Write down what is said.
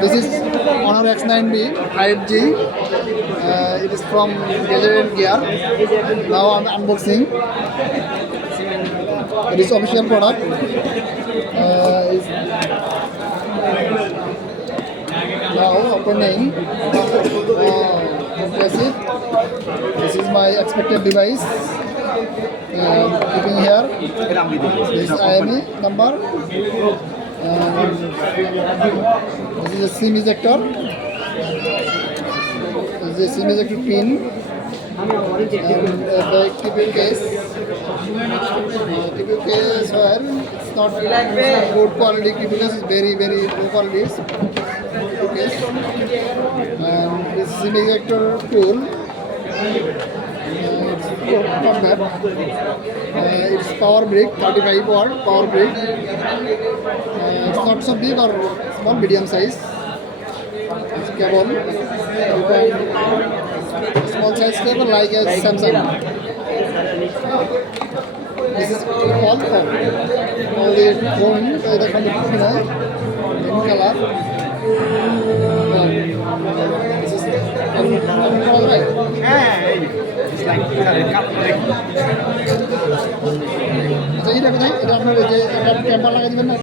This is Honor X9B 5G. It is from Gadget Gear. Now I'm unboxing. It is official product. Is now opening. Impressive. This is my expected device. Keeping here. This is IME number. This is a SIM ejector. This is a SIM ejector pin. The TPU case. TPU case where it's not good quality. TPU case is very low quality. TPU case. And this SIM ejector tool. It's power brick, 35 watt power brick. It's not so big or small, medium size. It's cable. You can small size cable like a Samsung. This is all the phone by the conditioner in color. This is all right. আচ্ছা এটা কোথায় এটা আপনার যে temper লাগাই দিবেন না